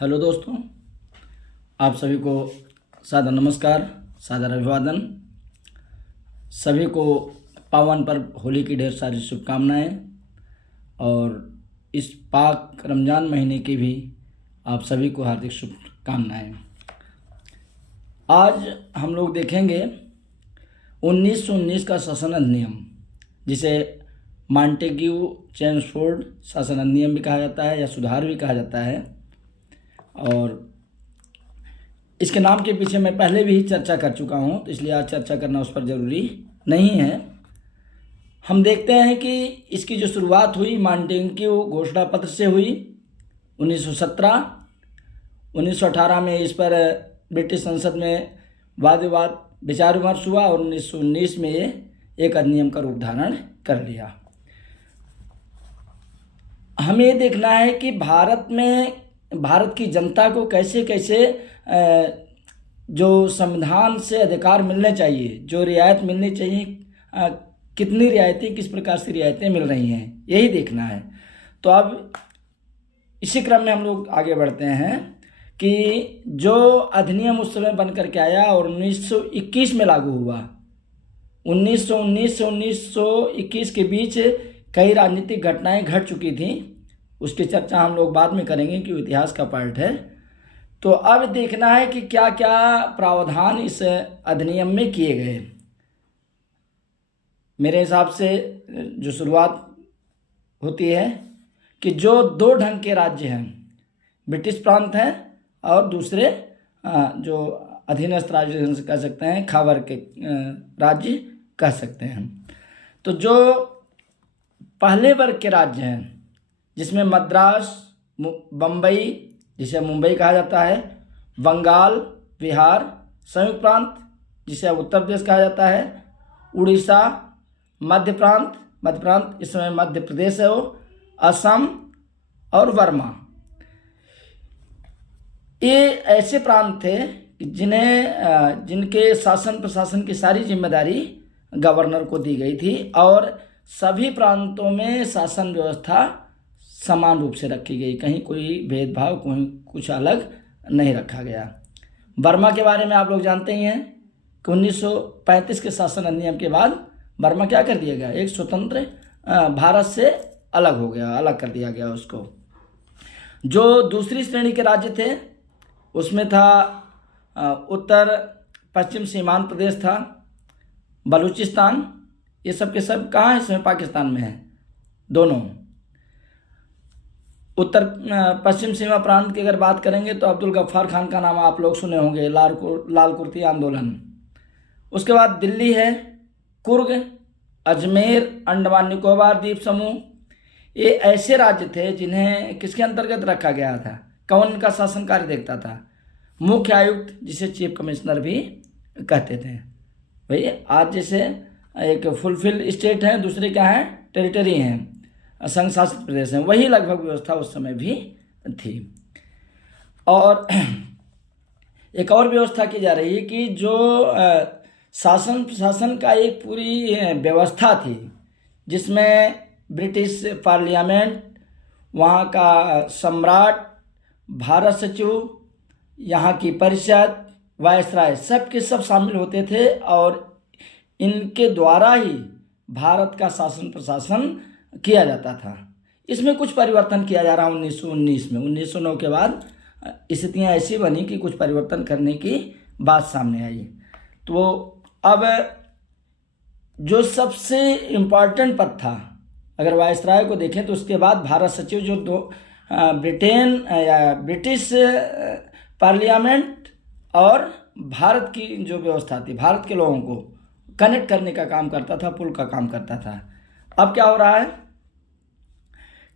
Hello दोस्तों, आप सभी को सादर नमस्कार, सादर अभिवादन। सभी को पावन पर्व होली की ढेर सारी शुभकामनाएं और इस पाक रमज़ान महीने की भी आप सभी को हार्दिक शुभकामनाएं। आज हम लोग देखेंगे 1919 का शासन अधिनियम, जिसे मॉन्टेग्यू चेम्सफोर्ड शासन अधिनियम भी कहा जाता है या सुधार भी कहा जाता है। और इसके नाम के पीछे मैं पहले भी चर्चा कर चुका हूं, तो इसलिए आज चर्चा करना उस पर ज़रूरी नहीं है। हम देखते हैं कि इसकी जो शुरुआत हुई मॉन्टेग्यू घोषणा पत्र से हुई 1917। 1918 में इस पर ब्रिटिश संसद में वाद विवाद विचार विमर्श हुआ और 1919 में ये एक अधिनियम का रूप धारण कर लिया। हमें ये देखना है कि भारत की जनता को कैसे कैसे जो संविधान से अधिकार मिलने चाहिए, जो रियायत मिलनी चाहिए, कितनी रियायतें, किस प्रकार से रियायतें मिल रही हैं, यही देखना है। तो अब इसी क्रम में हम लोग आगे बढ़ते हैं कि जो अधिनियम उस समय बन करके आया और 1921 में लागू हुआ। 1919 से 1921 के बीच कई राजनीतिक घटनाएं घट चुकी थीं, उसकी चर्चा हम लोग बाद में करेंगे कि इतिहास का पार्ट है। तो अब देखना है कि क्या क्या प्रावधान इस अधिनियम में किए गए। मेरे हिसाब से जो शुरुआत होती है कि जो दो ढंग के राज्य हैं, ब्रिटिश प्रांत हैं और दूसरे जो अधीनस्थ राज्य कह सकते हैं, खावर के राज्य कह सकते हैं। तो जो पहले वर्ग के राज्य हैं, जिसमें मद्रास, बम्बई जिसे मुंबई कहा जाता है, बंगाल, बिहार, संयुक्त प्रांत जिसे अब उत्तर प्रदेश कहा जाता है, उड़ीसा, मध्य प्रांत इस समय मध्य प्रदेश है वो, असम और वर्मा, ये ऐसे प्रांत थे जिनके शासन प्रशासन की सारी जिम्मेदारी गवर्नर को दी गई थी और सभी प्रांतों में शासन व्यवस्था समान रूप से रखी गई, कहीं कोई भेदभाव, कोई कुछ अलग नहीं रखा गया। बर्मा के बारे में आप लोग जानते ही हैं कि 1935 के शासन अधिनियम के बाद बर्मा क्या कर दिया गया, एक स्वतंत्र भारत से अलग हो गया, अलग कर दिया गया उसको। जो दूसरी श्रेणी के राज्य थे उसमें था उत्तर पश्चिम सीमांत प्रदेश था, बलूचिस्तान, ये सब के सब कहाँ है, इसमें पाकिस्तान में है दोनों। उत्तर पश्चिम सीमा प्रांत की अगर बात करेंगे तो अब्दुल गफ्फार खान का नाम आप लोग सुने होंगे, लाल कुर्ती आंदोलन। उसके बाद दिल्ली है, कुर्ग, अजमेर, अंडमान निकोबार द्वीप समूह, ये ऐसे राज्य थे जिन्हें किसके अंतर्गत रखा गया था, कौन का शासन कार्य देखता था, मुख्य आयुक्त जिसे चीफ कमिश्नर भी कहते थे। भाई आज जैसे एक फुलफिल स्टेट है, दूसरे क्या है, टेरिटरी हैं, संघ शासित प्रदेश हैं, वही लगभग व्यवस्था उस समय भी थी। और एक और व्यवस्था की जा रही है कि जो शासन प्रशासन का एक पूरी व्यवस्था थी, जिसमें ब्रिटिश पार्लियामेंट, वहाँ का सम्राट, भारत सचिव, यहाँ की परिषद, वायसराय, सब के सब शामिल होते थे और इनके द्वारा ही भारत का शासन प्रशासन किया जाता था। इसमें कुछ परिवर्तन किया जा रहा है 1919 में। 1909 के बाद स्थितियाँ ऐसी बनी कि कुछ परिवर्तन करने की बात सामने आई। तो अब जो सबसे इम्पॉर्टेंट पद था, अगर वायसराय को देखें तो उसके बाद भारत सचिव, जो ब्रिटिश पार्लियामेंट और भारत की जो व्यवस्था थी, भारत के लोगों को कनेक्ट करने का काम करता था, पुल का काम करता था। अब क्या हो रहा है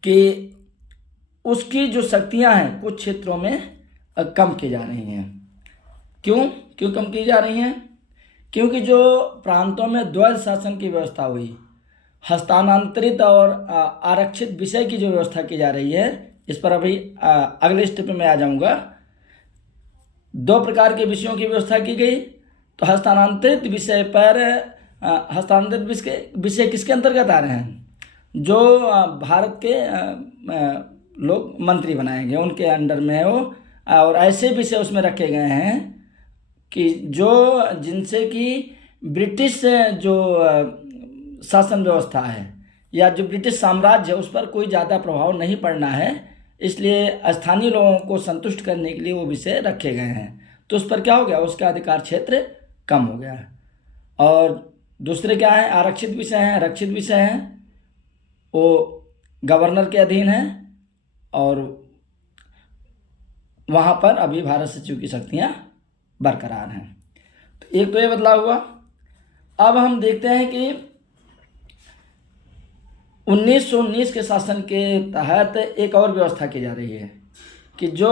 कि उसकी जो शक्तियां हैं कुछ क्षेत्रों में कम की जा रही हैं। क्यों कम की जा रही हैं? क्योंकि जो प्रांतों में द्वैध शासन की व्यवस्था हुई, हस्तांतरित और आरक्षित विषय की जो व्यवस्था की जा रही है, इस पर अभी अगले स्टेप में आ जाऊंगा। दो प्रकार के विषयों की व्यवस्था की गई। तो हस्तांतरित विषय पर हस्तांतरित विषय किसके अंतर्गत आ रहे हैं? जो भारत के लोग मंत्री बनाए गए, उनके अंडर में है वो और ऐसे विषय उसमें रखे गए हैं कि जो जिनसे कि ब्रिटिश जो शासन व्यवस्था है या जो ब्रिटिश साम्राज्य है उस पर कोई ज़्यादा प्रभाव नहीं पड़ना है, इसलिए स्थानीय लोगों को संतुष्ट करने के लिए वो विषय रखे गए हैं। तो उस पर क्या हो गया, उसका अधिकार क्षेत्र कम हो गया है। और दूसरे क्या है, आरक्षित विषय हैं। आरक्षित विषय हैं वो गवर्नर के अधीन है और वहाँ पर अभी भारत सचिव की शक्तियाँ बरकरार हैं। तो एक तो ये बदलाव हुआ। अब हम देखते हैं कि 1919 के शासन के तहत एक और व्यवस्था की जा रही है कि जो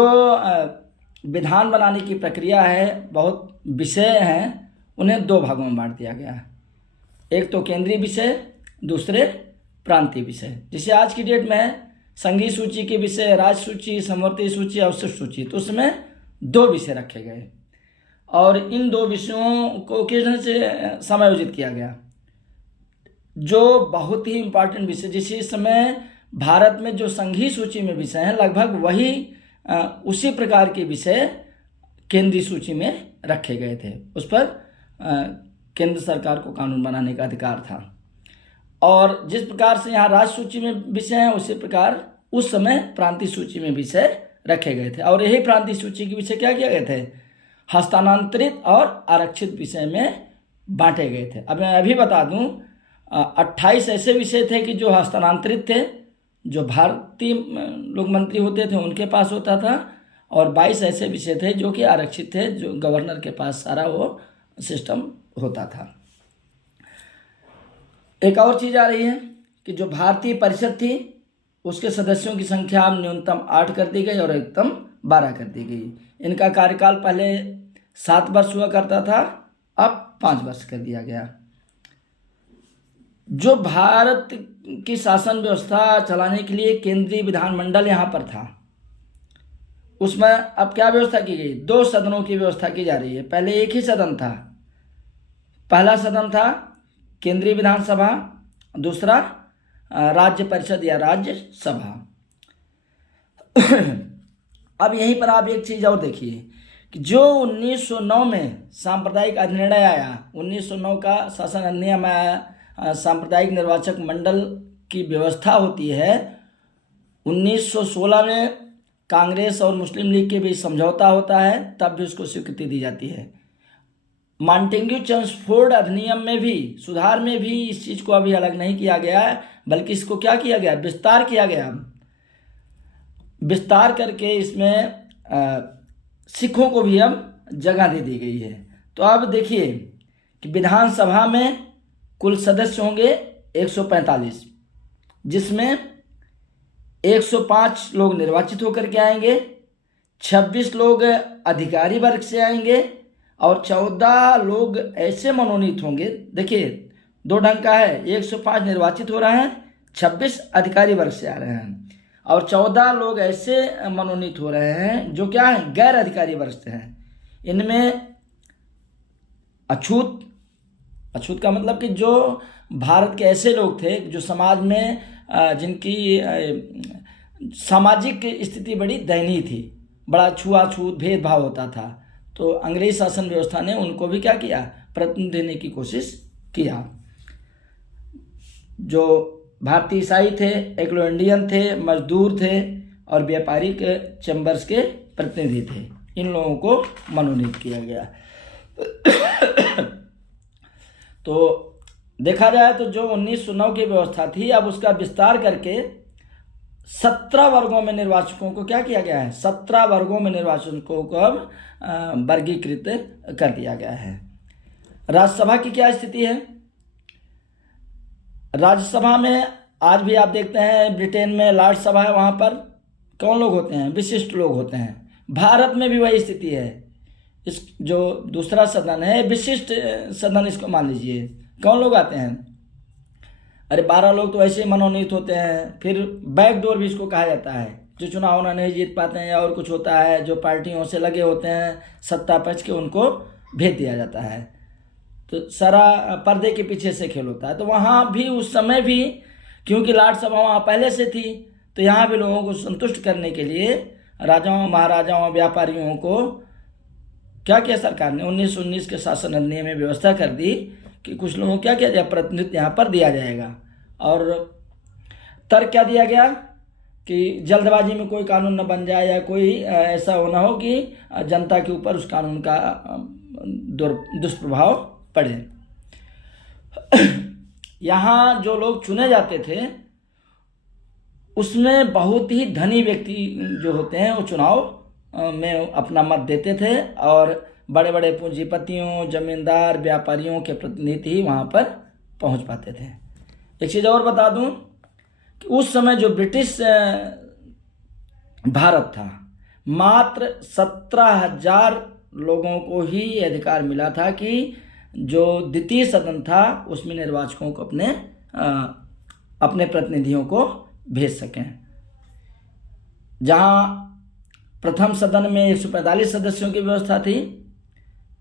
विधान बनाने की प्रक्रिया है, बहुत विषय हैं, उन्हें दो भागों में बांट दिया गया है। एक तो केंद्रीय विषय, दूसरे प्रांतीय विषय। जैसे आज की डेट में संघीय सूची के विषय, राज्य सूची, समवर्ती सूची, अवशिष्ट सूची, तो उसमें दो विषय रखे गए और इन दो विषयों को किस ढंग से समायोजित किया गया। जो बहुत ही इम्पोर्टेंट विषय, जिस समय भारत में जो संघीय सूची में विषय हैं लगभग वही उसी प्रकार के विषय केंद्रीय सूची में रखे गए थे। उस पर केंद्र सरकार को कानून बनाने का अधिकार था। और जिस प्रकार से यहाँ राज्य सूची में विषय हैं उसी प्रकार उस समय प्रांतीय सूची में विषय रखे गए थे। और यही प्रांतीय सूची के विषय क्या किए गए थे, हस्तांतरित और आरक्षित विषय में बांटे गए थे। अब मैं अभी बता दूं 28 ऐसे विषय थे कि जो हस्तांतरित थे, जो भारतीय लोक मंत्री होते थे उनके पास होता था, और 22 ऐसे विषय थे जो कि आरक्षित थे, जो गवर्नर के पास सारा वो सिस्टम होता था। एक और चीज़ आ रही है कि जो भारतीय परिषद थी उसके सदस्यों की संख्या अब न्यूनतम 8 कर दी गई और अधिकतम 12 कर दी गई। इनका कार्यकाल पहले 7 वर्ष हुआ करता था, अब 5 वर्ष कर दिया गया। जो भारत की शासन व्यवस्था चलाने के लिए केंद्रीय विधानमंडल यहाँ पर था, उसमें अब क्या व्यवस्था की गई, 2 सदनों की व्यवस्था की जा रही है। पहले एक ही सदन था, पहला सदन था केंद्रीय विधानसभा, दूसरा राज्य परिषद या राज्य सभा। अब यहीं पर आप एक चीज़ और देखिए कि जो 1909 में सांप्रदायिक अधिनिर्णय आया, 1909 का शासन अधिनियम आया, सांप्रदायिक निर्वाचक मंडल की व्यवस्था होती है। 1916 में कांग्रेस और मुस्लिम लीग के बीच समझौता होता है, तब भी उसको स्वीकृति दी जाती है। मॉन्टेग्यू चेम्सफोर्ड अधिनियम में भी, सुधार में भी इस चीज़ को अभी अलग नहीं किया गया है, बल्कि इसको क्या किया गया, विस्तार किया गया। विस्तार करके इसमें सिखों को भी अब जगह दे दी गई है। तो अब देखिए कि विधानसभा में कुल सदस्य होंगे 145, जिसमें 105 लोग निर्वाचित होकर के आएंगे, 26 लोग अधिकारी वर्ग से आएंगे और 14 लोग ऐसे मनोनीत होंगे। देखिए 2 ढंग का है, 105 निर्वाचित हो रहे हैं, 26 अधिकारी वर्ग से आ रहे हैं, और 14 लोग ऐसे मनोनीत हो रहे हैं जो क्या है, गैर अधिकारी वर्ग से हैं। इनमें अछूत का मतलब कि जो भारत के ऐसे लोग थे जो समाज में जिनकी सामाजिक स्थिति बड़ी दयनीय थी, बड़ा छुआछूत भेदभाव होता था, तो अंग्रेज शासन व्यवस्था ने उनको भी क्या किया, प्रतिनिधित्व देने की कोशिश किया। जो भारतीय ईसाई थे, एंग्लो इंडियन थे, मजदूर थे और व्यापारिक चैम्बर्स के प्रतिनिधि थे, इन लोगों को मनोनीत किया गया। तो देखा जाए तो जो 1909 की व्यवस्था थी, अब उसका विस्तार करके 17 वर्गों में निर्वाचकों को क्या किया गया है, 17 वर्गों में निर्वाचकों को अब वर्गीकृत कर दिया गया है। राज्यसभा की क्या स्थिति है, राज्यसभा में आज भी आप देखते हैं ब्रिटेन में लॉर्ड सभा है, वहाँ पर कौन लोग होते हैं, विशिष्ट लोग होते हैं। भारत में भी वही स्थिति है। इस जो दूसरा सदन है, विशिष्ट सदन इसको मान लीजिए, कौन लोग आते हैं, अरे 12 लोग तो ऐसे मनोनीत होते हैं। फिर बैकडोर भी इसको कहा जाता है, जो चुनाव ना नहीं जीत पाते हैं या और कुछ होता है, जो पार्टियों से लगे होते हैं सत्ता पक्ष के, उनको भेज दिया जाता है। तो सारा पर्दे के पीछे से खेल होता है। तो वहाँ भी उस समय भी, क्योंकि लॉर्ड सभा वहाँ पहले से थी, तो यहाँ भी लोगों को संतुष्ट करने के लिए राजाओं, महाराजाओं, व्यापारियों को क्या किया सरकार ने, 1919 के शासन अधिनियम में व्यवस्था कर दी कि कुछ लोगों को क्या किया जाए, प्रतिनिधित्व यहाँ पर दिया जाएगा। और तर्क क्या दिया गया कि जल्दबाजी में कोई कानून न बन जाए या कोई ऐसा होना हो कि जनता के ऊपर उस कानून का दुष्प्रभाव पड़े। यहाँ जो लोग चुने जाते थे उसमें बहुत ही धनी व्यक्ति जो होते हैं वो चुनाव में अपना मत देते थे और बड़े बड़े पूंजीपतियों, जमींदार, व्यापारियों के प्रतिनिधि ही वहाँ पर पहुँच पाते थे। एक चीज़ और बता दूँ कि उस समय जो ब्रिटिश भारत था, मात्र 17,000 लोगों को ही अधिकार मिला था कि जो द्वितीय सदन था उसमें निर्वाचकों को अपने प्रतिनिधियों को भेज सकें। जहां प्रथम सदन में 145 सदस्यों की व्यवस्था थी,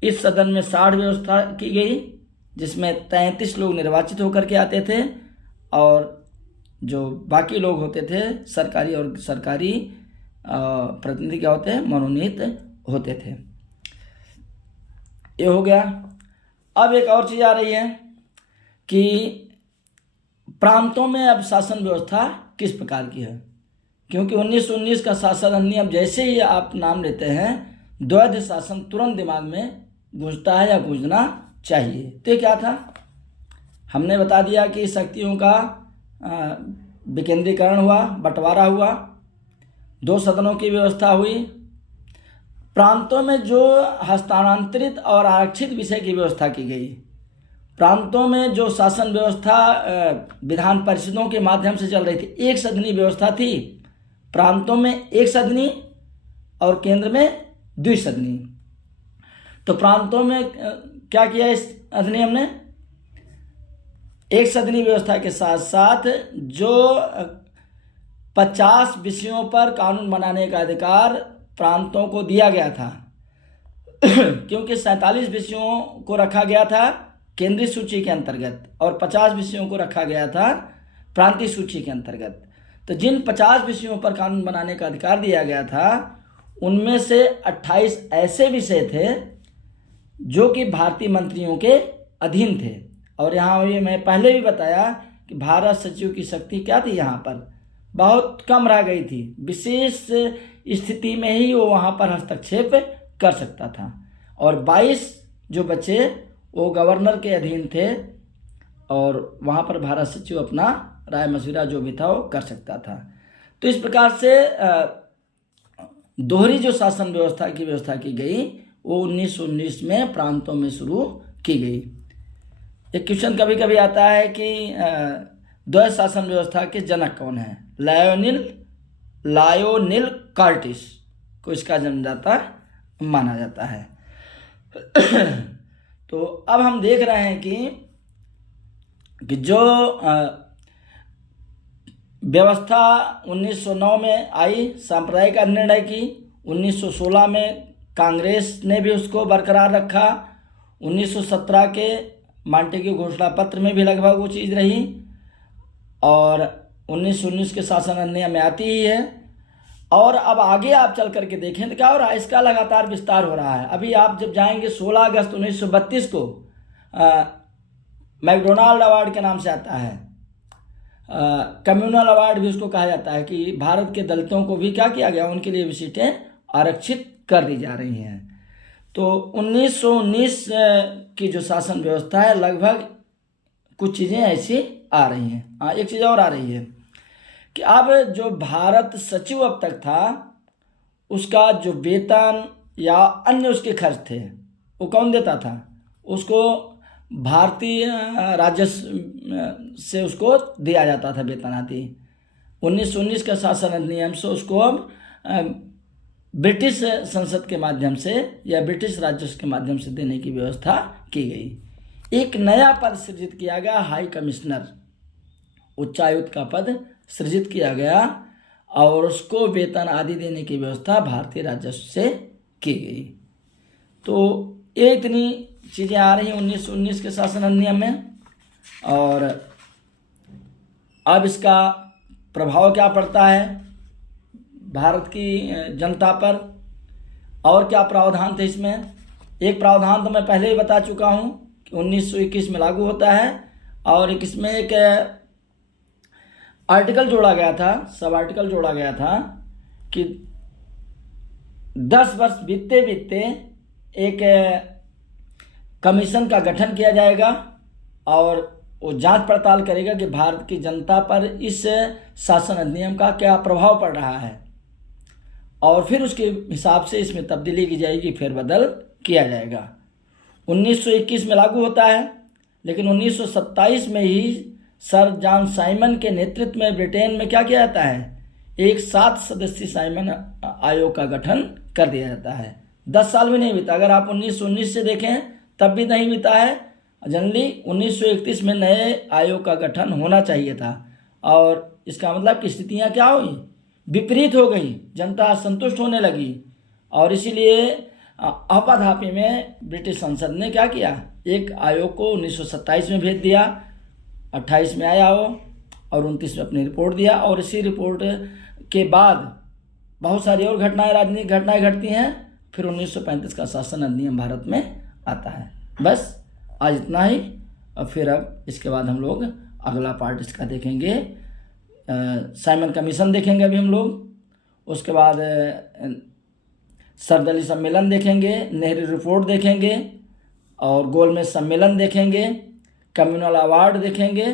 इस सदन में 60 व्यवस्था की गई, जिसमें 33 लोग निर्वाचित होकर के आते थे और जो बाकी लोग होते थे सरकारी प्रतिनिधि क्या होते हैं, मनोनीत होते थे। ये हो गया। अब एक और चीज़ आ रही है कि प्रांतों में अब शासन व्यवस्था किस प्रकार की है, क्योंकि 1919 का शासन अधिनियम जैसे ही आप नाम लेते हैं द्वैध शासन तुरंत दिमाग में गूंजता है या गूंजना चाहिए। तो क्या था, हमने बता दिया कि शक्तियों का विकेंद्रीकरण हुआ, बंटवारा हुआ, 2 सदनों की व्यवस्था हुई, प्रांतों में जो हस्तांतरित और आरक्षित विषय की व्यवस्था की गई, प्रांतों में जो शासन व्यवस्था विधान परिषदों के माध्यम से चल रही थी, एक सदनी व्यवस्था थी, प्रांतों में एक सदनी और केंद्र में द्विसदनी। तो प्रांतों में क्या किया इस अधिनियम ने, एक सदनी व्यवस्था के साथ साथ जो 50 विषयों पर कानून बनाने का अधिकार प्रांतों को दिया गया था क्योंकि 47 विषयों को रखा गया था केंद्रीय सूची के अंतर्गत और 50 विषयों को रखा गया था प्रांतीय सूची के अंतर्गत। तो जिन 50 विषयों पर कानून बनाने का अधिकार दिया गया था उनमें से 28 ऐसे विषय थे जो कि भारतीय मंत्रियों के अधीन थे। और यहाँ ये मैं पहले भी बताया कि भारत सचिव की शक्ति क्या थी, यहाँ पर बहुत कम रह गई थी, विशेष स्थिति में ही वो वहाँ पर हस्तक्षेप कर सकता था। और 22 जो बचे वो गवर्नर के अधीन थे और वहाँ पर भारत सचिव अपना राय मशविरा जो भी था वो कर सकता था। तो इस प्रकार से दोहरी जो शासन व्यवस्था की गई वो 1919 में प्रांतों में शुरू की गई। एक क्वेश्चन कभी कभी आता है कि द्वैध शासन व्यवस्था के जनक कौन है। लायोनिल कार्टिस को इसका जन्मदाता माना जाता है। तो अब हम देख रहे हैं कि जो व्यवस्था 1909 में आई, सांप्रदायिक निर्णय की, 1916 में कांग्रेस ने भी उसको बरकरार रखा, 1917 के मांटेग्यू घोषणा पत्र में भी लगभग वो चीज़ रही और 1919 के शासन अधिनियम में आती ही है। और अब आगे आप चल करके देखें तो क्या हो रहा है, इसका लगातार विस्तार हो रहा है। अभी आप जब जाएंगे 16 अगस्त 1932 को मैकडोनाल्ड अवार्ड के नाम से आता है, कम्युनल अवार्ड भी उसको कहा जाता है कि भारत के दलितों को भी क्या किया गया, उनके लिए भी सीटें आरक्षित कर दी जा रही हैं। तो 1919 की जो शासन व्यवस्था है लगभग कुछ चीज़ें ऐसी आ रही हैं। हाँ, एक चीज़ और आ रही है कि अब जो भारत सचिव अब तक था उसका जो वेतन या अन्य उसके खर्च थे वो कौन देता था, उसको भारतीय राजस्व से उसको दिया जाता था वेतन आदि। 1919 का शासन अधिनियम से उसको अब ब्रिटिश संसद के माध्यम से या ब्रिटिश राजस्व के माध्यम से देने की व्यवस्था की गई। एक नया पद सृजित किया गया, हाई कमिश्नर, उच्चायुक्त का पद सृजित किया गया और उसको वेतन आदि देने की व्यवस्था भारतीय राजस्व से की गई। तो ये इतनी चीज़ें आ रही हैं 1919 के शासन अधिनियम में। और अब इसका प्रभाव क्या पड़ता है, भारत की जनता पर। और क्या प्रावधान थे इसमें? एक प्रावधान तो मैं पहले ही बता चुका हूँ कि 1921 में लागू होता है, और एक इसमें एक आर्टिकल जोड़ा गया था, सब आर्टिकल जोड़ा गया था कि 10 वर्ष बीतते बीतते एक कमीशन का गठन किया जाएगा और वो जांच पड़ताल करेगा कि भारत की जनता पर इस शासन अधिनियम का क्या प्रभाव पड़ रहा है, और फिर उसके हिसाब से इसमें तब्दीली की जाएगी, फेरबदल किया जाएगा। 1921 में लागू होता है, लेकिन 1927 में ही सर जॉन साइमन के नेतृत्व में ब्रिटेन में क्या किया जाता है, एक 7 सदस्यीय साइमन आयोग का गठन कर दिया जाता है। 10 साल भी नहीं बीता। अगर आप 1919 से देखें तब भी नहीं बीता है। जनरली 1931 में नए आयोग का गठन होना चाहिए था, और इसका मतलब कि स्थितियाँ क्या हुई, विपरीत हो गई, जनता असंतुष्ट होने लगी, और इसीलिए आपाधापी में ब्रिटिश संसद ने क्या किया, एक आयोग को 1927 में भेज दिया, 28 में आया वो, और 29 में अपनी रिपोर्ट दिया। और इसी रिपोर्ट के बाद बहुत सारी और घटनाएं, राजनीतिक घटनाएं घटती हैं, फिर 1935 का शासन अधिनियम भारत में आता है। बस आज इतना ही, और फिर अब इसके बाद हम लोग अगला पार्ट इसका देखेंगे, साइमन कमीशन देखेंगे अभी हम लोग, उसके बाद सर्वदलीय सम्मेलन देखेंगे, नेहरू रिपोर्ट देखेंगे, और गोलमेज सम्मेलन देखेंगे, कम्युनल अवार्ड देखेंगे,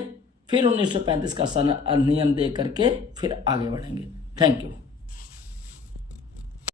फिर 1935 का सन अधिनियम देख करके फिर आगे बढ़ेंगे। Thank you.